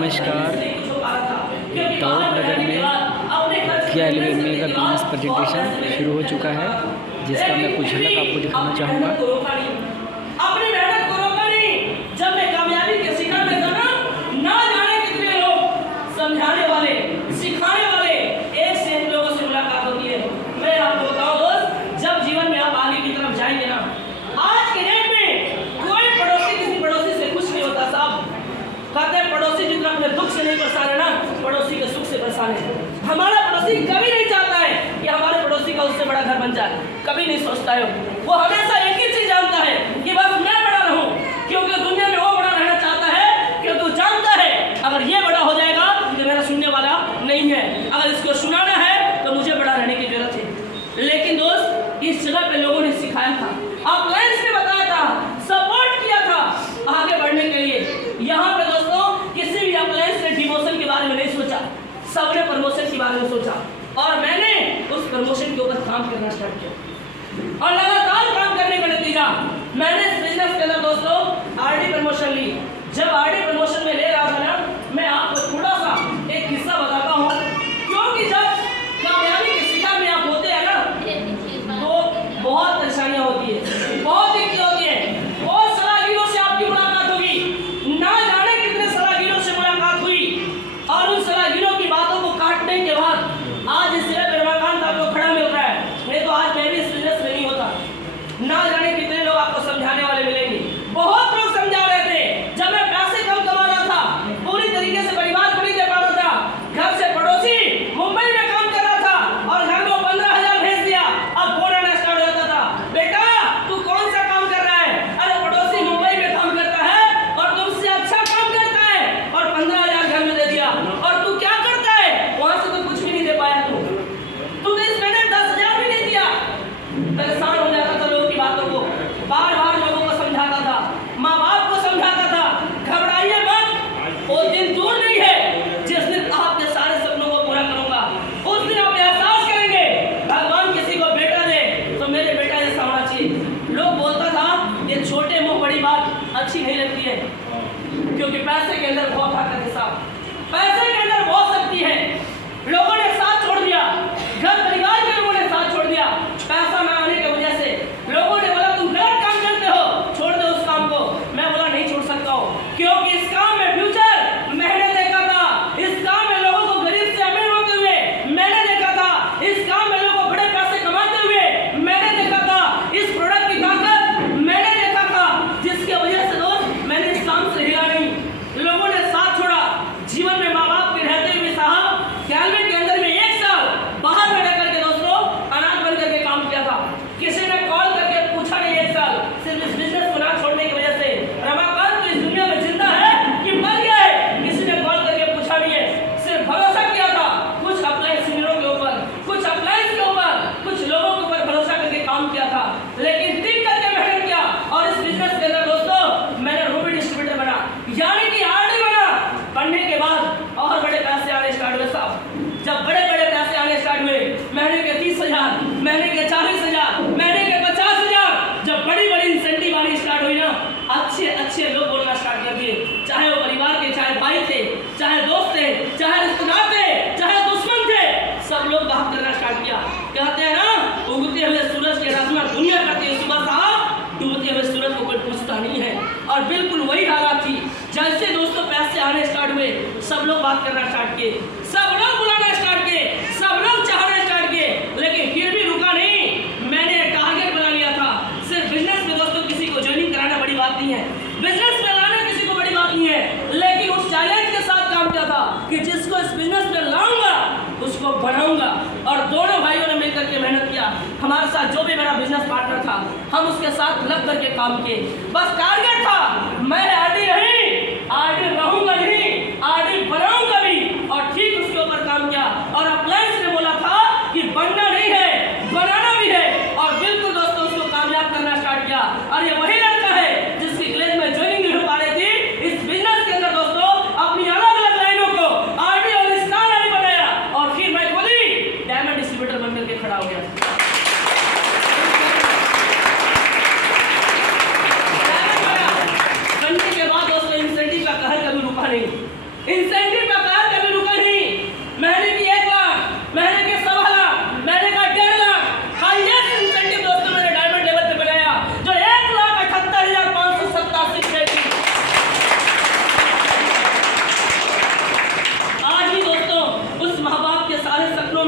नमस्कार। दाऊद नगर में किया एलवेमी का बिजनेस प्रेजेंटेशन शुरू हो चुका है, जिसका मैं कुछ झलक आपको दिखाना चाहूँगा। अपनी मेहनत को रोका नहीं। जब मैं कामयाबी के शिखर में था ना जाने कितने लोग समझाने वाले, सिखाने वाले, एक से एक लोगों से मुलाकात होती है। मैं आपको बताऊं दोस्त, जब जीवन में आप आगे की तरफ जाएंगे ना, आज के डेट में कोई पड़ोसी किसी पड़ोसी से खुश नहीं होता साहब। कहते हैं पड़ोसी जितना अपने दुख से नहीं परेशान है ना, पड़ोसी के सुख से परेशान है। हमारा पड़ोसी कभी नहीं चाहता है कि हमारे पड़ोसी का उससे बड़ा घर बन जाए, कभी नहीं सोचता है। वो हमेशा एक ही चीज जानता है कि बस मैं बड़ा रहूं, क्योंकि दुनिया में वो बड़ा रहना चाहता है, क्योंकि वो जानता है अगर ये बड़ा हो जाएगा तो मेरा सुनने वाला नहीं है, अगर इसको सुनाना है तो मुझे बड़ा रहने की जरूरत है। लेकिन दोस्त, इस जगह पे लोगों ने सिखाया था, अपलायंस ने बताया था, सपोर्ट किया था आगे बढ़ने के लिए। यहाँ पे दोस्तों किसी भी अपलायंस ने डिमोशन के बारे में नहीं सोचा, सबने प्रमोशन के बारे में सोचा, और मैंने उस प्रमोशन के ऊपर काम करना स्टार्ट किया। और लगातार काम करने का नतीजा मैंने इस बिजनेस के अंदर दोस्तों आरडी प्रमोशन ली। जब आरडी प्रमोशन में ले रहा था ना, मैं आपको थोड़ा सा एक किस्सा बताता हूँ, क्योंकि जब कामयाबी के शिखर में आप होते हैं ना, तो बहुत परेशानियां होती है, बहुत दिक्कत होती है। बहुत सलाहगीरों से आपकी मुलाकात होगी, ना जाने कितने सलाहगीरों से मुलाकात हुई, और उन सलाहगीरों की बातों को काटने के बाद आज इस जगह पर रमाकांत आपको खड़ा मिल रहा है, नहीं तो आज मैं भी इस बिजनेस में नहीं होता। ना जाने कितने लोग आपको समझाने वाले मिलेंगे। बहुत लोग समझा रहे थे, जब मैं पैसे कम कमा रहा था, पूरी तरीके से परिवार को नहीं दे पा रहा था, घर से पड़ोसी मुंबई में काम कर रहा था और घर में 15,000 भेज दिया, अब फोन आना स्टार्ट होता था, बेटा तू कौन सा काम कर रहा है? अरे पड़ोसी मुंबई में काम करता है और तुमसे अच्छा काम करता है, और 15,000 घर में दे दिया, और तू क्या करता है? वहां से तो कुछ भी नहीं दे पाया, तू इस महीने 10,000 भी नहीं दिया। परेशान हो जाता था लोगों की बातों को, बार बार लोगों को समझाता था, माँ बाप को समझाता था, घबराइए मत, वो दिन दूर नहीं है जिस दिन आपके सारे सपनों को पूरा करूंगा। उस दिन आप एहसास करेंगे भगवान किसी को बेटा दे तो मेरे बेटा जैसा होना चाहिए। लोग बोलता था ये छोटे मुंह बड़ी बात अच्छी नहीं लगती है, क्योंकि पैसे के अंदर बहुत ताकत है साहब, पैसे के अंदर बहुत शक्ति है। लोगों ने साथ छोड़ दिया, घर परिवार के लोगों ने साथ छोड़ दिया, पैसा ना आने की वजह से। लोगों ने बोला तुम गलत काम करते हो, छोड़ दो उस काम को। मैं बोला नहीं छोड़ सकता हूँ, क्योंकि इस काम में फ्यूचर मैंने देखा था, इस काम में लोगों को गरीब से अमीर होते हुए मैंने देखा था, इस काम में लोगों को बड़े पैसे कमाते हुए मैंने देखा था, इस प्रोडक्ट की ताकत मैंने देखा था, जिसकी वजह से दोस्त मैंने इस काम से हिला नहीं। लोगों ने साथ छोड़ा, जीवन में माँ बाप के रहते हुए साहब कैलवे के अंदर में 1 साल बाहर में रह करके दोस्तों अनाथ बन करके काम किया था। किसी ने कॉल करके पूछा नहीं 1 साल, सिर्फ इस बिजनेस को ना छोड़ने की वजह से, रमाकांत तो इस दुनिया में जिंदा है कि मर गया है, किसी ने कॉल करके पूछा नहीं है। सिर्फ भरोसा किया था कुछ अप्लायंस सीनियरों के ऊपर, कुछ अप्लायंस के ऊपर, कुछ लोगों के ऊपर भरोसा करके काम किया था, लेकिन टिक करके मेहनत किया। और इस बिजनेस के अंदर दोस्तों मैंने रूबी डिस्ट्रीब्यूटर बना, यानी कि आरडी बना। बनने के बाद और बड़े पैसे आने स्टार्ट हुए साहब। जब बड़े बड़े पैसे आने स्टार्ट हुए, महीने के 30,000, महीने के 40,000, महीने के 50,000, जब बड़ी बड़ी इंसेंटिव आनी स्टार्ट हुई ना, अच्छे अच्छे लोग बोलना स्टार्ट कर दिए, चाहे वो परिवार के, चाहे भाई थे, चाहे दोस्त थे, चाहे रिश्तेदार थे, चाहे दुश्मन थे, सब लोग बात करना स्टार्ट किया। कहते हैं ना उगते हुए सूरज की रचना दुनिया करती है सुबह साहब, डूबते हुए सूरज को कोई पूछता नहीं है। और बिल्कुल वही हालत थी। जैसे दोस्तों पैसे आने स्टार्ट हुए, सब लोग बात करना स्टार्ट किए, सब लोग बुलाना स्टार्ट किए, सब लोग चाहना स्टार्ट किए, लेकिन फिर भी रुका नहीं। मैंने टारगेट बना लिया था। सिर्फ बिजनेस में दोस्तों किसी को ज्वाइनिंग कराना बड़ी बात नहीं है, बिजनेस में लाना किसी को बड़ी बात नहीं है, लेकिन उस चैलेंज के साथ काम किया था कि जिसको इस बिजनेस में लाऊंगा उसको बढ़ाऊंगा। और दोनों भाइयों ने मिलकर के मेहनत किया। हमारे साथ जो भी मेरा बिजनेस पार्टनर था, हम उसके साथ लग करके काम किए। बस टारगेट था मैं आरडी